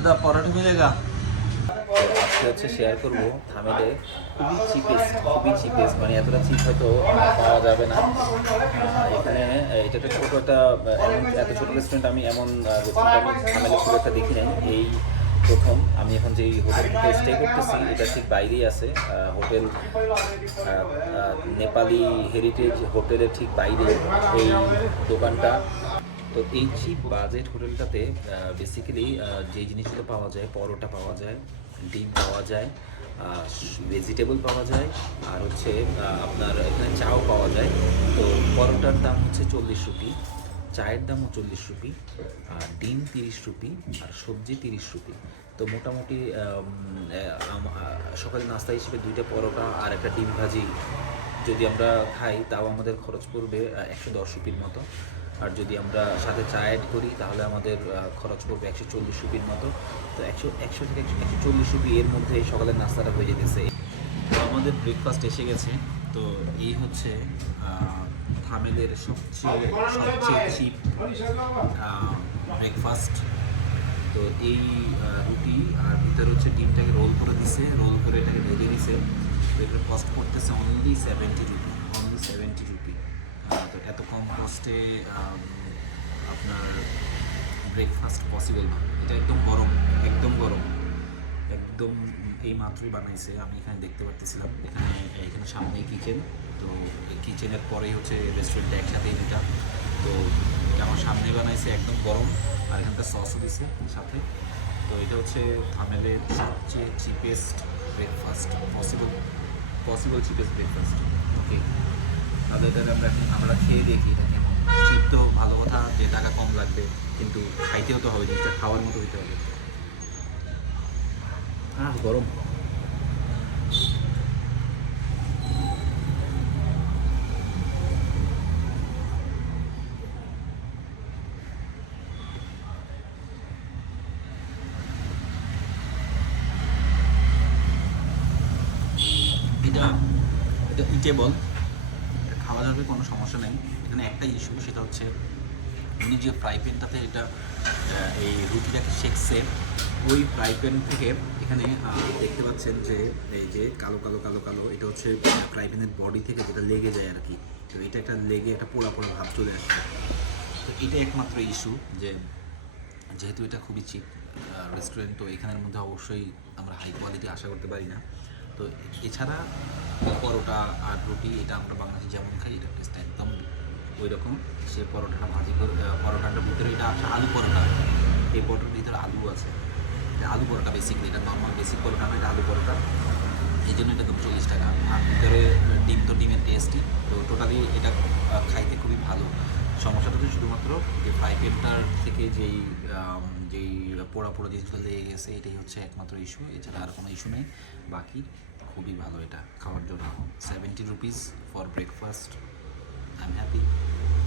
दादा पराठा मिलेगा? আজকে হচ্ছে শেয়ার করবো থামেলে খুবই চিপেস্ট মানে এতটা চিপ হয়তো পাওয়া যাবে না এখানে। এটা একটা ছোটো একটা এত ছোটো রেস্টুরেন্ট আমি এমন রেস্টুরেন্ট আমি থামেলে খুব একটা দেখি নাই। এই প্রথম আমি এখন যেই হোটেলটিতে স্টে করতেছি এটা ঠিক বাইরেই আছে, হোটেল নেপালি হেরিটেজ হোটেলের ঠিক বাইরে এই দোকানটা। তো এই চিপ বাজেট হোটেলটাতে বেসিক্যালি যে জিনিসগুলো পাওয়া যায়, পরোটা পাওয়া যায়, ডিম পাওয়া যায়, ভেজিটেবল পাওয়া যায়, আর হচ্ছে আপনার এখানে চাও পাওয়া যায়। তো পরোটার দাম হচ্ছে 40 রুপি, চায়ের দামও 40 রুপি, আর ডিম 30 রুপি, আর সবজি 30 রুপি। তো মোটামুটি সকালে নাস্তা হিসেবে 2টা পরোটা আর একটা ডিম ভাজি যদি আমরা খাই তাও আমাদের খরচ পড়বে 110 রুপির মতো। আর যদি আমরা সাথে চা অ্যাড করি তাহলে আমাদের খরচ পড়বে 140 রুপির মতো। তো 100 থেকে 140 রুপি এর মধ্যে সকালের নাস্তাটা হয়ে যেতেছে। তো আমাদের ব্রেকফাস্ট এসে গেছে। তো এই হচ্ছে থামেলের সবচেয়ে চিপ ব্রেকফাস্ট। তো এই রুটি আর ভিতরে হচ্ছে ডিমটাকে রোল করে দিছে, রোল করে এটাকে ভেজে দিছে। তো এটার কস্ট পড়তেছে অনলি 70 রুপি, অনলি 70 রুপি। তো এত কম কস্টে আপনার ব্রেকফাস্ট পসিবল না। এটা একদম গরম, একদম গরম, একদম এই মাত্রই বানাইছে। আমি এখানে দেখতে পারতেছিলাম, এখানে সামনেই কিচেন। তো এই কিচেনের পরেই হচ্ছে রেস্টুরেন্টটা একসাথেই দুটা। তো এটা আমার সামনেই বানাইছে, একদম গরম। আর এখানকার সসও দিছে সাথে। তো এটা হচ্ছে থামেলের সবচেয়ে cheapest breakfast possible cheapest breakfast. Okay, তাহলে এটা আমরা খেয়ে দেখি এটা কেমন। চিপ তো ভালো কথা, যে টাকা কম লাগবে, কিন্তু খাইতেও তো হবে, জিনিসটা খাওয়ার মতো হইতে হবে। গরম। এটা এটা ইটেবল, খাওয়া যাবে, কোনো সমস্যা নেই। এখানে একটা ইস্যু, সেটা হচ্ছে উনি যে ফ্রাই প্যানটাতে এটা এই রুটিটাকে সেঁকছে, ওই ফ্রাই প্যান থেকে এখানে দেখতে পাচ্ছেন যে এই যে কালো কালো কালো কালো, এটা হচ্ছে ফ্রাই প্যানের বডি থেকে যেটা লেগে যায় আর কি। তো এটা একটা লেগে একটা পোড়া পোড়া ভাব চলে আসছে। তো এটা একমাত্র ইস্যু, যে যেহেতু এটা খুবই চিপ রেস্টুরেন্ট, তো এখানের মধ্যে অবশ্যই আমরা হাই কোয়ালিটি আশা করতে পারি না। তো এছাড়া পরোটা আর রুটি এটা আমরা বাংলাদেশে যেমন খাই, এটা টেস্ট একদম ওই রকম। সে পরোটাটা ভাজি করে, পরোটাটার ভিতরে এটা আছে আলু পরোটা, এই পরোটার ভিতরে আলু আছে। এটা আলু পরোটা বেসিক্যালি, এটা নর্মাল বেসিক পরোটা না, এটা আলু পরোটা। এই জন্য এটা 40 টাকা। আর ভিতরে ডিম তো ডিমের টেস্টই। তো টোটালি এটা খাইতে খুবই ভালো। সমস্যাটা হচ্ছে শুধুমাত্র যে ফ্রাই প্যানটার থেকে যেই পোড়া পোড়া জিনিসগুলো লেগে গেছে, এটাই হচ্ছে একমাত্র ইস্যু। এছাড়া আর কোনো ইস্যু নেই, বাকি খুবই ভালো এটা খাওয়ার জন্য। 70 rupees for breakfast, I am happy.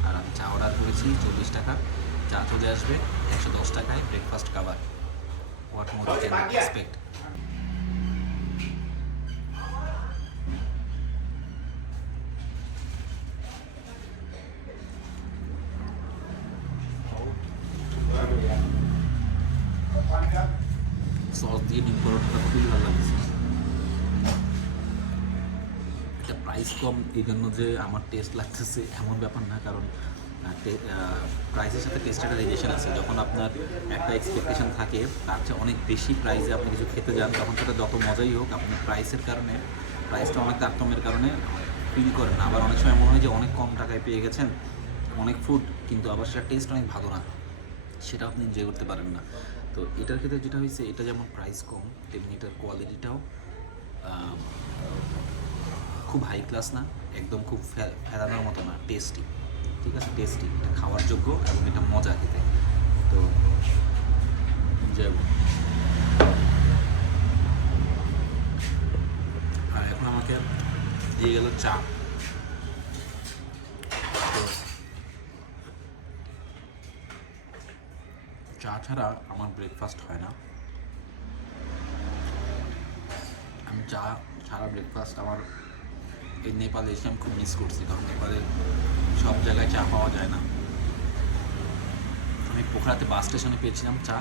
আর আমি চা অর্ডার করেছি 40 টাকা, চা চলে আসবে 110 টাকায়, ব্রেকফাস্ট খাবার। What more you can expect. Sauce দিয়ে ডিম পরোটাটা খুবই ভালো লাগছে। এটা প্রাইস কম এই জন্য যে আমার টেস্ট লাগতেছে এমন ব্যাপার না, কারণ প্রাইসের সাথে টেস্টের একটা রিলেশন আছে। যখন আপনার একটা এক্সপেকটেশন থাকে তার চেয়ে অনেক বেশি প্রাইসে আপনি কিছু খেতে যান, তখন সেটা যত মজাই হোক, আপনি প্রাইসটা অনেক তারতম্যের কারণে ফিল করেন। আবার অনেক সময় এমন হয় যে অনেক কম টাকায় পেয়ে গেছেন অনেক ফুড, কিন্তু আবার সেটা টেস্ট অনেক ভালো না, সেটা আপনি এনজয় করতে পারেন না। তো এটার ক্ষেত্রে যেটা হয়েছে, এটা যেমন প্রাইস কম, তেমনি এটার কোয়ালিটিটাও খুব হাই ক্লাস না, একদম খুব ফেরানোর মতো না, টেস্টি। ঠিক আছে, টেস্টি, এটা খাওয়ার যোগ্য এবং এটা মজা খেতে। তো এনজয়েবল। আর এখন আমাকে দিয়ে গেল চা। তো চা ছাড়া আমার ব্রেকফাস্ট হয় না। আমি চা ছাড়া ব্রেকফাস্ট আমার এই নেপালে এসে আমি খুব মিস করছি, কারণ নেপালে সব জায়গায় চা পাওয়া যায় না। আমি পোখরাতে বাস স্টেশনে পেয়েছিলাম চা,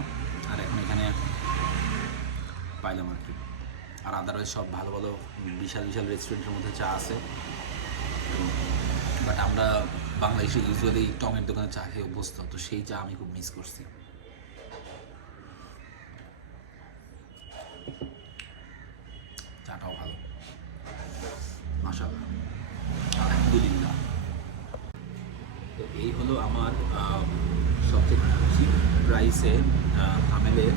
আর এখন এখানে পাইলাম আর কি। আর আদারওয়াইজ সব ভালো ভালো বিশাল বিশাল রেস্টুরেন্টের মধ্যে চা আছে, বাট আমরা বাংলাদেশে ইউজুয়ালি টমের দোকানে চা খেয়ে অভ্যস্ত, তো সেই চা আমি খুব মিস করছি। চাটাও ভালো, মাশাআল্লাহ, আলহামদুলিল্লাহ। তো এই হলো আমার সবচেয়ে চিপ প্রাইসে আমেলের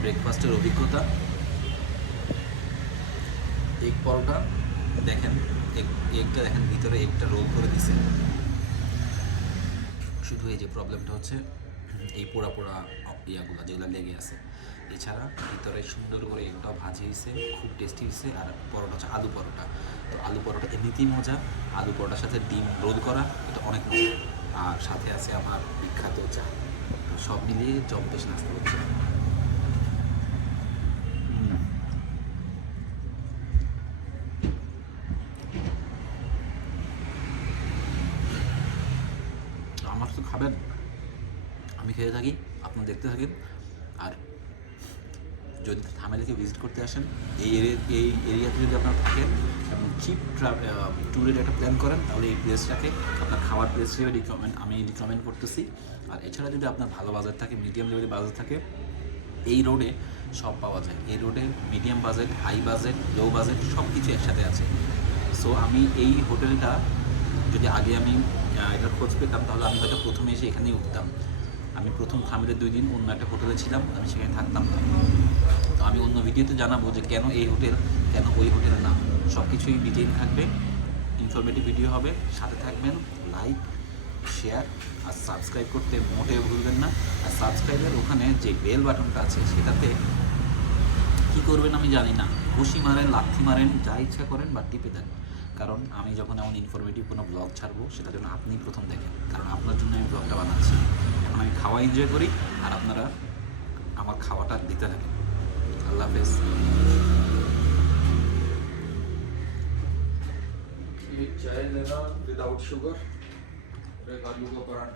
ব্রেকফাস্টের অভিজ্ঞতা। এগ পরোটা দেখেন, এগটা দেখেন, ভিতরে এগটা রোল করে দিছে। শুধু এই যে প্রবলেমটা হচ্ছে এই পোড়া পোড়া ইয়াগুলো যেগুলো লেগে আছে, এছাড়া ভিতরে সুন্দর করে এগটাও ভাজি হয়েছে, খুব টেস্টি হয়েছে। আর পরোটা হচ্ছে আলু পরোটা, তো আলু পরোটা এমনিতেই মজা, আলু পরোটার সাথে ডিম রোল করা, এটা অনেক মজা। আর সাথে আছে আমার বিখ্যাত চা, তো সব মিলিয়ে জম্পেশ নাস্তা হচ্ছে। আমার তো খাবেন, আমি খেয়ে থাকি, আপনারা দেখতে থাকেন। আর যদি থামেলকে ভিজিট করতে আসেন, এই এরিয়াতে যদি আপনারা থাকেন এবং চিপ ট্যুরের একটা প্ল্যান করেন, তাহলে এই প্লেসটাকে আপনার খাওয়ার প্লেস হিসেবে আমি রিকমেন্ড করতেছি। আর এছাড়া যদি আপনার ভালো বাজেট থাকে, মিডিয়াম লেভেলের বাজেট থাকে, এই রোডে সব পাওয়া যায়। এই রোডে medium budget, high budget, low budget সব কিছু একসাথে আছে। সো আমি এই হোটেলটা যদি আগে আমি এটার খোঁজ পেতাম, তাহলে আমি হয়তো প্রথমে এসে এখানেই উঠতাম। আমি প্রথম থামেলের 2 দিন অন্য একটা হোটেলে ছিলাম, আমি সেখানে থাকতাম না। তো আমি অন্য ভিডিওতে জানাবো যে কেন এই হোটেল, কেন ওই হোটেল না, সব কিছুই ডিটেইল থাকবে, ইনফরমেটিভ ভিডিও হবে। সাথে থাকবেন, লাইক, শেয়ার আর সাবস্ক্রাইব করতে মোটেও ভুলবেন না। আর সাবস্ক্রাইবের ওখানে যে বেল বাটনটা আছে, সেটাতে কী করবেন আমি জানি না, ঘুষি মারেন, লাথি মারেন, যা ইচ্ছা করেন, বা টিপে দেন। কারণ আমি যখন এমন ইনফরমেটিভ কোনো ব্লগ ছাড়বো, সেটা যেন আপনি প্রথম দেখেন, কারণ আপনার জন্য আমি ব্লগটা বানাচ্ছি। এখন আমি খাওয়া এনজয় করি, আর আপনারা আমার খাওয়াটা দিতে থাকেন। আল্লাহ হাফেজ। चाय लेना विदाउट शुगर और एक आलू का पराठा।